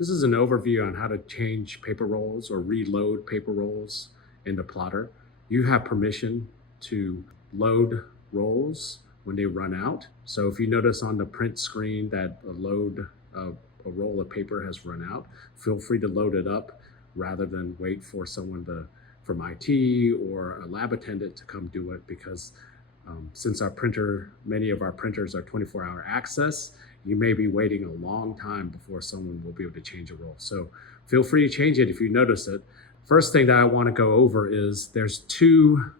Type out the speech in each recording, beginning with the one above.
This is an overview on how to change paper rolls or reload paper rolls into Plottr. You have permission to load rolls when they run out. So if you notice on the print screen that a roll of paper has run out, feel free to load it up rather than wait for someone from IT or a lab attendant to come do it, because since many of our printers are 24-hour access, you may be waiting a long time before someone will be able to change a roll. So feel free to change it if you notice it. First thing that I want to go over is there's two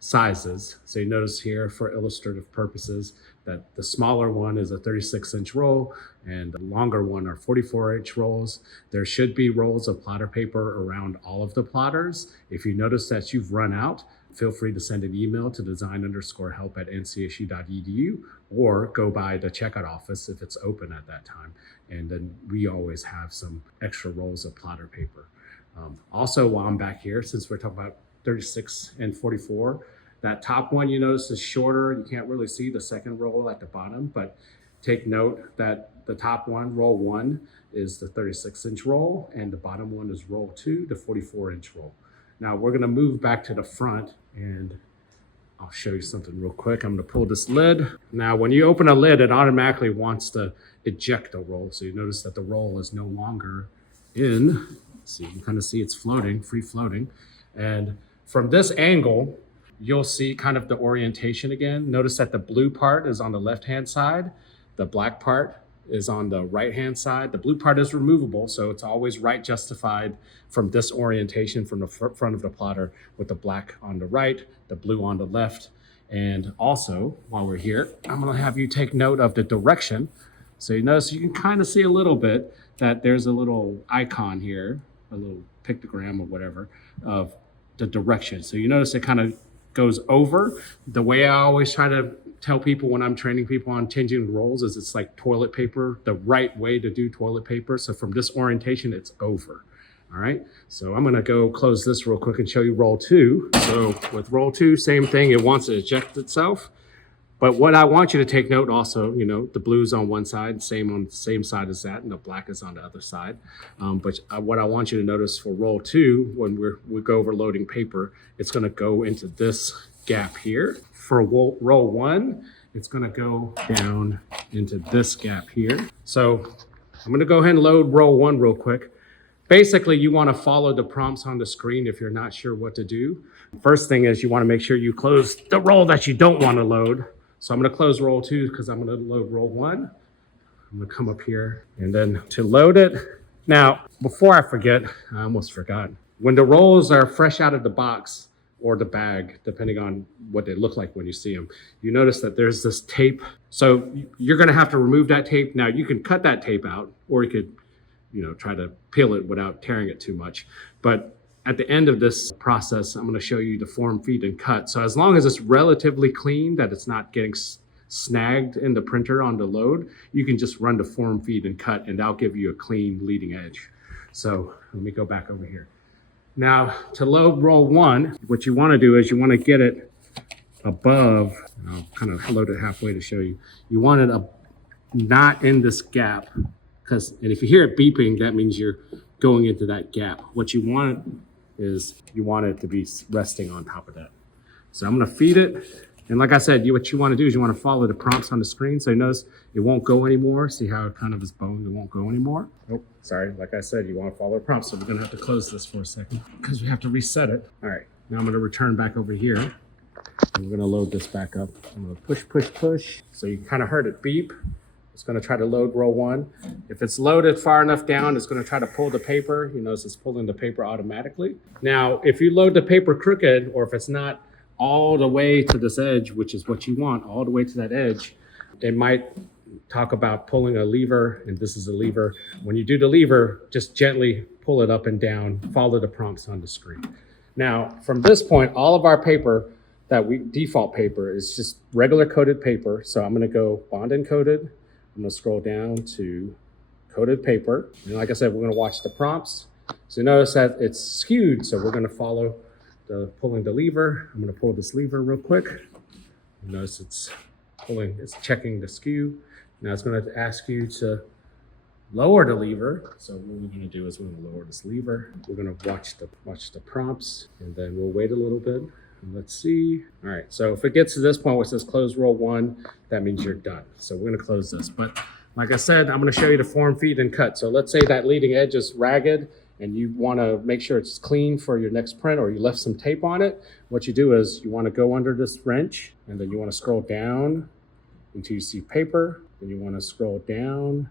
sizes. So you notice here for illustrative purposes that the smaller one is a 36-inch roll and the longer one are 44-inch rolls. There should be rolls of plotter paper around all of the plotters. If you notice that you've run out, feel free to send an email to design_help@ncsu.edu or go by the checkout office if it's open at that time. And then we always have some extra rolls of plotter paper. Also, while I'm back here, since we're talking about 36 and 44, that top one you notice is shorter. You can't really see the second roll at the bottom, but take note that the top one, roll 1, is the 36-inch roll, and the bottom one is roll 2, the 44-inch roll. Now we're gonna move back to the front and I'll show you something real quick. I'm gonna pull this lid. Now, when you open a lid, it automatically wants to eject a roll. So you notice that the roll is no longer in. So you can kind of see it's floating, free floating. And from this angle, you'll see kind of the orientation again. Notice that the blue part is on the left-hand side. The black part is on the right-hand side. The blue part is removable, so it's always right justified from this orientation from the front of the plotter, with the black on the right, the blue on the left. And also, while we're here, I'm gonna have you take note of the direction. So you notice you can kind of see a little bit that there's a little icon here, a little pictogram or whatever, of the direction. So you notice it kind of goes over. The way I always try to tell people when I'm training people on changing rolls is it's like toilet paper, the right way to do toilet paper. So from this orientation, it's over. All right, so I'm gonna go close this real quick and show you roll 2. So with roll 2, same thing, it wants to eject itself. But what I want you to take note also, you know, the blue's on one side, same on the same side as that, and the black is on the other side. But what I want you to notice for roll 2, when we go over loading paper, it's gonna go into this gap here. For roll 1, it's gonna go down into this gap here. So I'm gonna go ahead and load roll 1 real quick. Basically, you wanna follow the prompts on the screen if you're not sure what to do. First thing is you wanna make sure you close the roll that you don't wanna load. So I'm gonna close roll 2 because I'm gonna load roll 1. I'm gonna come up here and then to load it. Now, before I forget, I almost forgot. When the rolls are fresh out of the box or the bag, depending on what they look like when you see them, you notice that there's this tape. So you're gonna have to remove that tape. Now you can cut that tape out, or you could, try to peel it without tearing it too much. But at the end of this process, I'm going to show you the form, feed, and cut. So as long as it's relatively clean, that it's not getting snagged in the printer on the load, you can just run the form, feed, and cut, and that'll give you a clean leading edge. So let me go back over here. Now, to load roll 1, what you want to do is you want to get it above, and I'll kind of load it halfway to show you. You want it not in this gap, and if you hear it beeping, that means you're going into that gap. What you want is you want it to be resting on top of that. So I'm gonna feed it. And like I said, what you wanna do is you wanna follow the prompts on the screen. So you notice it won't go anymore. See how it kind of is boned, it won't go anymore. Oh, sorry, like I said, you wanna follow the prompts. So we're gonna have to close this for a second because we have to reset it. All right, now I'm gonna return back over here. And we're gonna load this back up. I'm gonna push, push, push. So you kind of heard it beep. It's going to try to load roll 1. If it's loaded far enough down, it's going to try to pull the paper. You notice it's pulling the paper automatically. Now, if you load the paper crooked, or if it's not all the way to this edge, which is what you want, all the way to that edge, it might talk about pulling a lever, and this is a lever. When you do the lever, just gently pull it up and down, follow the prompts on the screen. Now, from this point, all of our paper, default paper, is just regular coated paper. So I'm going to go bond and coated. I'm gonna scroll down to coated paper. And like I said, we're gonna watch the prompts. So notice that it's skewed. So we're gonna follow pulling the lever. I'm gonna pull this lever real quick. Notice it's checking the skew. Now it's gonna ask you to lower the lever. So what we're going to do is we're going to lower this lever. We're going to watch the prompts, and then we'll wait a little bit. And let's see. All right. So if it gets to this point where it says close roll 1, that means you're done. So we're going to close this. But like I said, I'm going to show you the form, feed, and cut. So let's say that leading edge is ragged and you want to make sure it's clean for your next print, or you left some tape on it. What you do is you want to go under this wrench, and then you want to scroll down until you see paper. Then you want to scroll down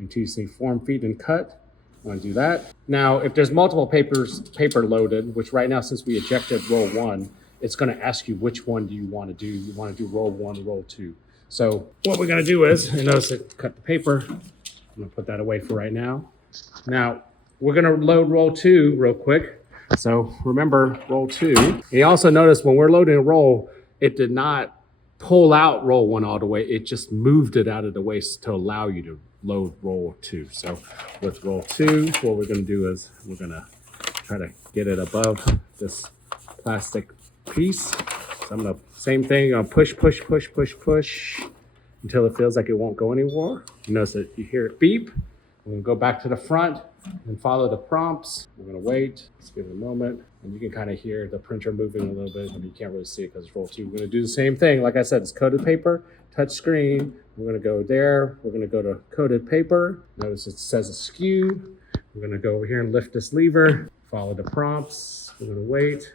until you see form, feed, and cut. I want to do that. Now, if there's multiple paper loaded, which right now, since we ejected roll 1, it's going to ask you which one do you want to do. You want to do roll 1, roll 2. So what we're going to do is, and notice it cut the paper. I'm going to put that away for right now. Now, we're going to load roll 2 real quick. So remember roll 2. And you also notice when we're loading a roll, it did not pull out roll 1 all the way. It just moved it out of the way to allow you to load roll 2. So with roll 2, what we're going to do is we're going to try to get it above this plastic piece. So I'm going to, same thing, I'm going to push until it feels like it won't go anymore. You notice that you hear it beep. We're going to go back to the front and follow the prompts. We're going to wait. Let's give it a moment. And you can kind of hear the printer moving a little bit. I mean, you can't really see it because it's roll 2. We're going to do the same thing. Like I said, it's coated paper, touch screen. We're going to go there. We're going to go to coated paper. Notice it says askew. We're going to go over here and lift this lever. Follow the prompts. We're going to wait.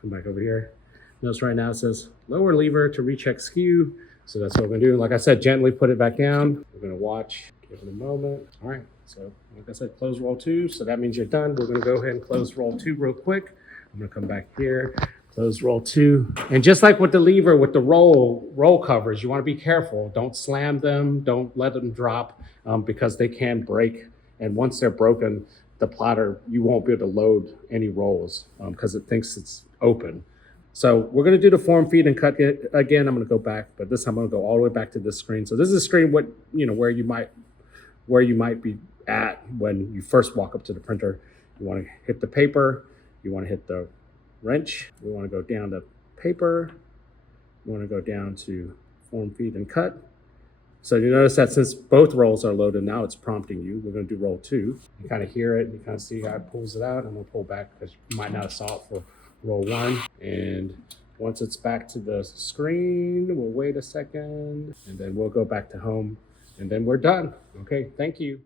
Come back over here. Notice right now it says lower lever to recheck skew. So that's what we're going to do. Like I said, gently put it back down. We're going to watch. Give it a moment. All right. So like I said, close roll 2. So that means you're done. We're going to go ahead and close roll 2 real quick. I'm going to come back here, close roll 2. And just like with the lever, with the roll covers, you want to be careful. Don't slam them. Don't let them drop because they can break. And once they're broken, the plotter, you won't be able to load any rolls because it thinks it's open. So we're going to do the form, feed, and cut it again. I'm going to go back, but this time I'm going to go all the way back to this screen. So this is a screen where you might be at when you first walk up to the printer. You want to hit the paper. You want to hit the wrench. We want to go down to paper. You want to go down to form, feed, and cut. So you notice that since both rolls are loaded now, it's prompting you. We're going to do roll 2. You kind of hear it. You kind of see how it pulls it out. I'm going to pull back because you might not have saw it for roll 1. And once it's back to the screen, we'll wait a second, and then we'll go back to home, and then we're done. Okay, thank you.